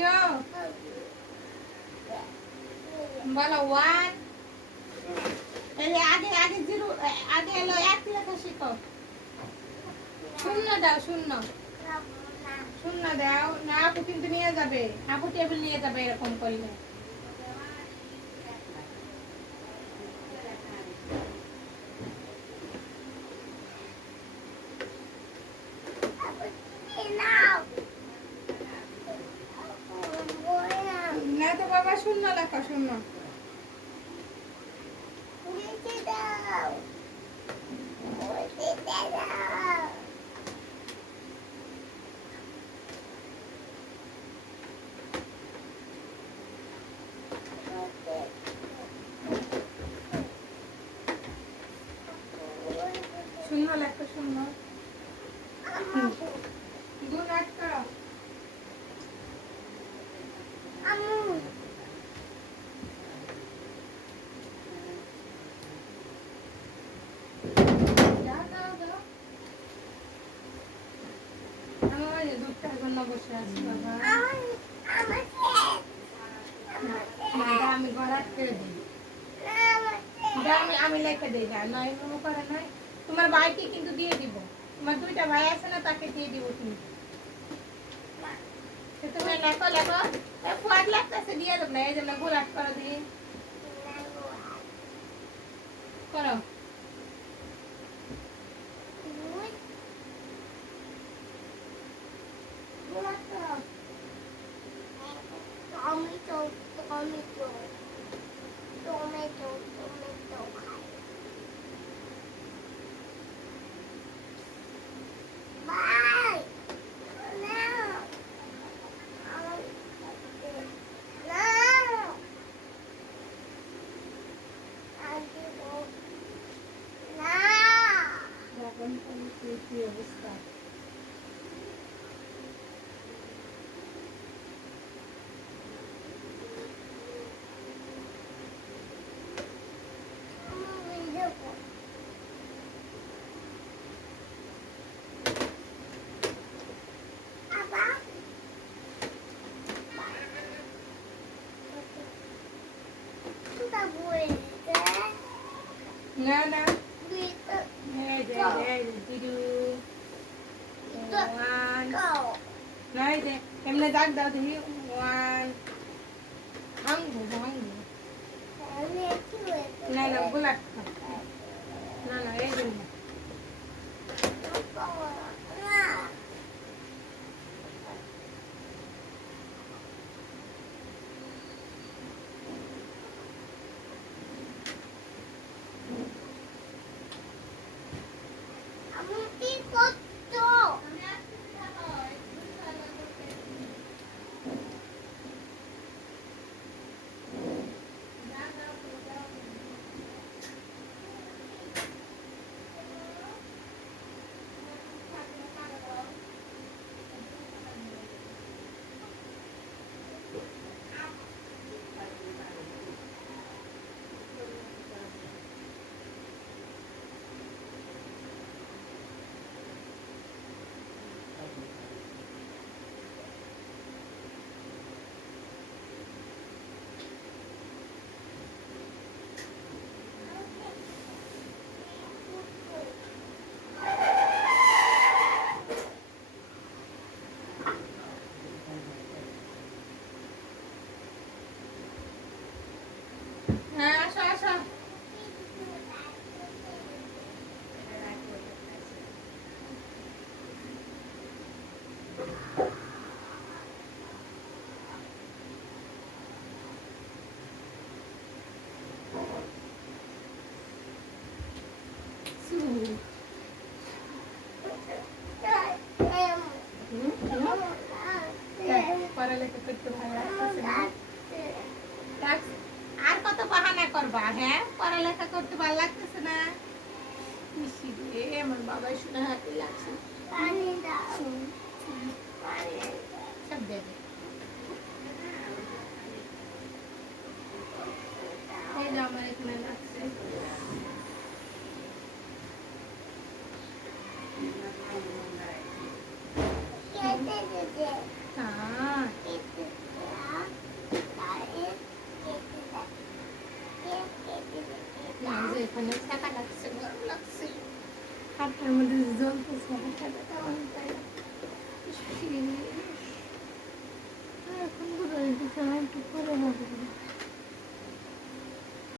you বলো 1 এই আগে আগে জিরো আগে এলো 1 লেখা শিখো শূন্য দাও শূন্য শূন্য দাও না আপু কিন্তু নিয়ে যাবে আপু টেবিল নিয়ে যাবে এরকম করলে না তো বাবা শূন্য লেখা শূন্য শূন্য লেখা শূন্য গুণ আট করো বসে আছি বাবা আমি ঘর করে দিই আমি লিখে দিই না নয় কোনো করে নাই তোমার ভাইকে কিন্তু দিয়ে দিব তোমার দুইটা ভাই আছে না তাকে দিয়ে দিব তুমি তুমি লেখো লেখো ফুয়াদ লাগতেছে দিয়ে দেব না এই জন্য গোলাট করে দিই করো কি অবস্থা না না এমনি দাগ দাও দেখি 1 ভাঙবো না না গোলাপ না না এই জন্য হ্যাঁ আসো আসো পড়ালেখা করতে ভালো লাগতেছে না আর কত বাহানা করবা হ্যাঁ পড়ালেখা করতে ভালো লাগতেছে না খুশি রে আমার বাবাই শুনে হ্যাপি লাগছে সব দেবে এই যে আমার এখানে লাগছে এখানে ছাকা লাগছে, গরম লাগছে, হাতের মধ্যে জ্বলতেছে, হাতটা কেমন তাই